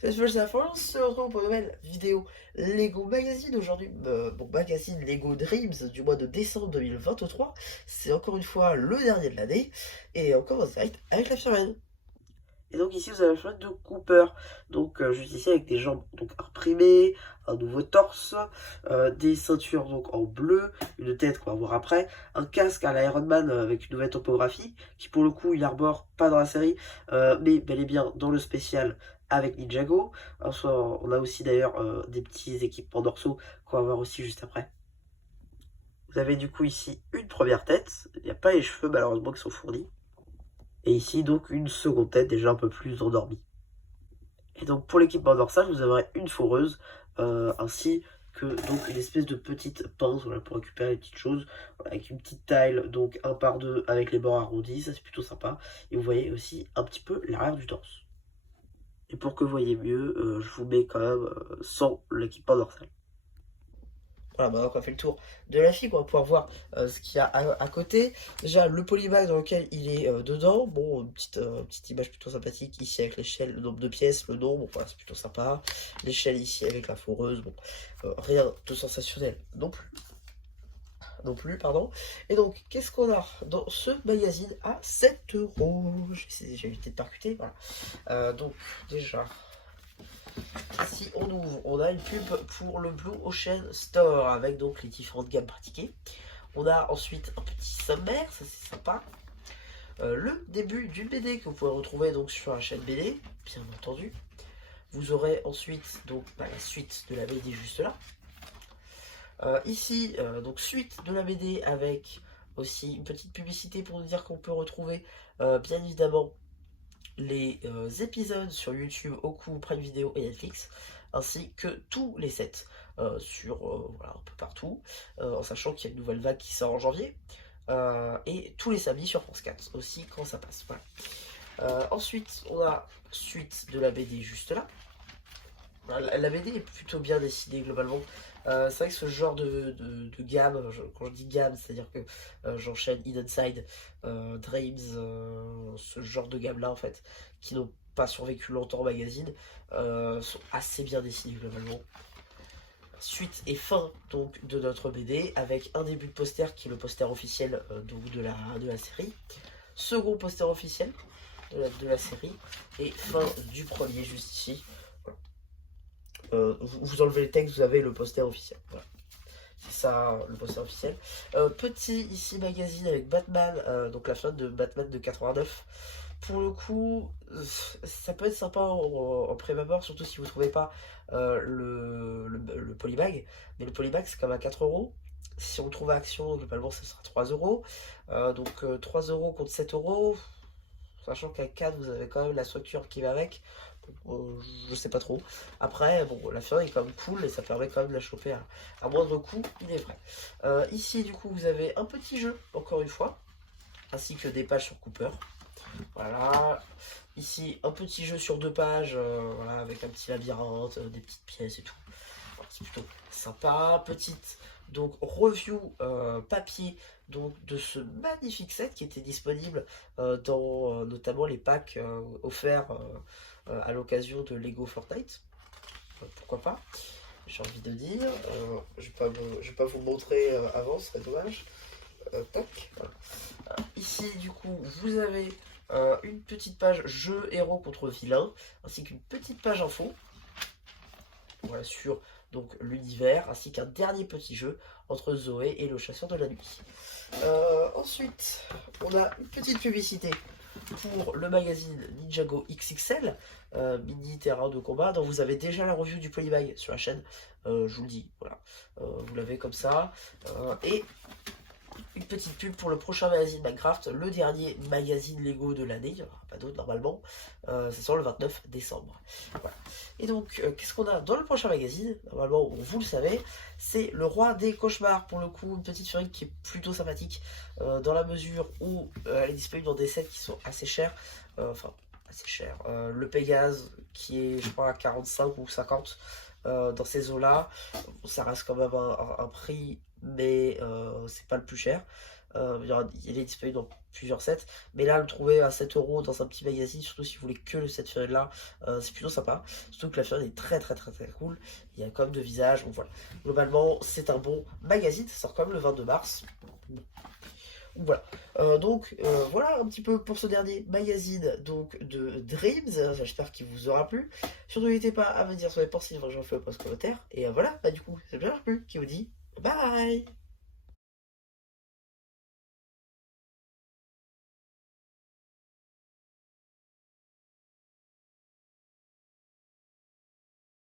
C'est la fin, on se retrouve pour une nouvelle vidéo Lego Magazine aujourd'hui. Bon, magazine Lego Dreams du mois de décembre 2023. C'est encore une fois le dernier de l'année. Et on commence direct avec la firmane. Et donc ici vous avez la firmane de Cooper. Donc juste ici avec des jambes donc imprimées, un nouveau torse, des ceintures donc en bleu, une tête qu'on va voir après, un casque à l'Iron Man avec une nouvelle topographie, qui pour le coup il arbore pas dans la série, mais bel et bien dans le spécial avec Ninjago. On a aussi d'ailleurs des petits équipements dorsaux qu'on va voir aussi juste après. Vous avez du coup ici une première tête, il n'y a pas les cheveux malheureusement qui sont fournis. Et ici donc une seconde tête déjà un peu plus endormie. Et donc pour l'équipement dorsal, vous aurez une foreuse, ainsi que donc une espèce de petite pince voilà, pour récupérer les petites choses, voilà, avec une petite taille, donc 1 par 2 avec les bords arrondis, ça c'est plutôt sympa. Et vous voyez aussi un petit peu l'arrière du torse. Et pour que vous voyez mieux, je vous mets quand même sans l'équipement dorsal. Voilà, maintenant qu'on a fait le tour de la figue, on va pouvoir voir ce qu'il y a à côté. Déjà, le polybag dans lequel il est dedans. Bon, petite image plutôt sympathique ici avec l'échelle, le nombre de pièces, le nom, bon, voilà, c'est plutôt sympa. L'échelle ici avec la foreuse, bon, rien de sensationnel non plus. Non plus, pardon. Et donc, qu'est-ce qu'on a dans ce magazine à 7 euros? J'ai évité de percuter, voilà. Donc, déjà, si on ouvre, on a une pub pour le Blue Ocean Store avec donc les différentes gammes pratiquées. On a ensuite un petit sommaire, ça c'est sympa. Le début d'une BD que vous pouvez retrouver donc sur la chaîne BD, bien entendu. Vous aurez ensuite donc la suite de la BD juste là. Ici, donc suite de la BD avec aussi une petite publicité pour nous dire qu'on peut retrouver bien évidemment les épisodes sur YouTube, Oku, Prime Video et Netflix, ainsi que tous les sets sur voilà, un peu partout, en sachant qu'il y a une nouvelle vague qui sort en janvier, et tous les samedis sur France 4 aussi quand ça passe. Voilà. Ensuite, on a suite de la BD juste là. La BD est plutôt bien dessinée globalement. C'est vrai que ce genre de gamme, quand je dis gamme, c'est-à-dire que j'enchaîne Hidden Side, Dreams, ce genre de gamme là en fait, qui n'ont pas survécu longtemps au magazine, sont assez bien dessinés globalement. Suite et fin donc de notre BD avec un début de poster qui est le poster officiel donc de la série, second poster officiel de la série et fin du premier juste ici. Vous enlevez les textes, vous avez le poster officiel. Voilà. C'est ça le poster officiel. Petit ici magazine avec Batman, donc la fin de Batman de 89. Pour le coup, ça peut être sympa en prime abord, surtout si vous ne trouvez pas le polybag. Mais le polybag c'est quand même à 4 euros. Si on le trouve à Action, globalement ce sera 3 euros. Donc 3 euros contre 7 euros. Sachant qu'à 4 vous avez quand même la structure qui va avec. Je sais pas trop. Après, bon, la fureur est quand même cool et ça permet quand même de la choper à moindre coût, il est vrai. Ici, du coup, vous avez un petit jeu, encore une fois, ainsi que des pages sur Cooper. Voilà. Ici, un petit jeu sur 2 pages, voilà, avec un petit labyrinthe, des petites pièces et tout. Voilà, c'est plutôt sympa. Petite donc review papier donc de ce magnifique set qui était disponible dans notamment les packs offerts à l'occasion de Lego Fortnite. Pourquoi pas, j'ai envie de dire. Je vais pas vous le montrer avant, ce serait dommage. Tac. Voilà. Ici, du coup, vous avez une petite page jeu héros contre vilain, ainsi qu'une petite page info. Voilà, sur donc l'univers, ainsi qu'un dernier petit jeu entre Zoé et le chasseur de la nuit. Ensuite, on a une petite publicité pour le magazine Ninjago XXL, mini terrain de combat, dont vous avez déjà la review du polybag sur la chaîne, je vous le dis, voilà, vous l'avez comme ça, et une petite pub pour le prochain magazine Minecraft, le dernier magazine Lego de l'année, il n'y en aura pas d'autre normalement, ça sort le 29 décembre. Voilà. Et donc, qu'est-ce qu'on a dans le prochain magazine? Normalement, vous le savez, c'est le roi des cauchemars, pour le coup, une petite figurine qui est plutôt sympathique, dans la mesure où elle est disponible dans des sets qui sont assez chers, enfin, assez chers. Le Pégase, qui est, je crois, à 45 ou 50, dans ces eaux-là, ça reste quand même un prix mais c'est pas le plus cher. Il est disponible dans plusieurs sets, mais là, le trouver à 7 € dans un petit magazine, surtout si vous voulez que le set Furine là, c'est plutôt sympa. Surtout que la Furine est très très très très cool. Il y a quand même de visage, donc voilà. Globalement, c'est un bon magazine, ça sort quand même le 22 mars. Voilà. Voilà un petit peu pour ce dernier magazine donc de Dreams. J'espère qu'il vous aura plu. Surtout n'hésitez pas à me dire ce que vous avez pensé, j'en fais au post commentaire. Et voilà, bah du coup, c'est bien plu qui vous dit bye bye.